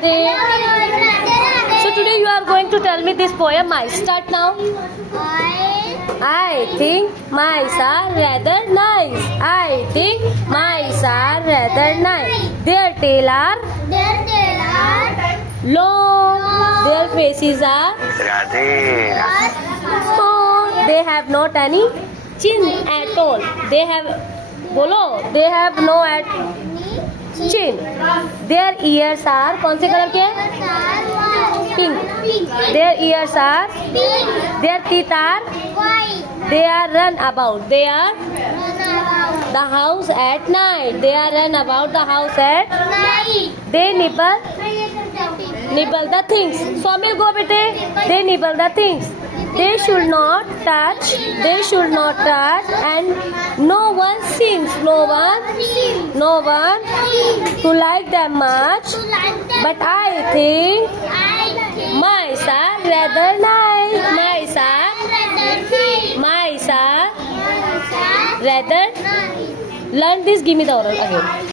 So today you are going to tell me this poem. Mice. Start now. I think mice are rather nice. I think mice are rather nice. Their tail are long. Their faces are small. They have not any chin at all. They have no at chin. Their ears are कौन से colour के? Pink. Their ears are. Their teeth are. They are run about. They are the house at night. They are run about the house at night. They nibble the things. Somil go bete. They nibble the things. They should not touch. They should not touch. And no one seems. No one to like them much. But I think mice are rather nice. Mice are rather. Learn this. Give me the oral again.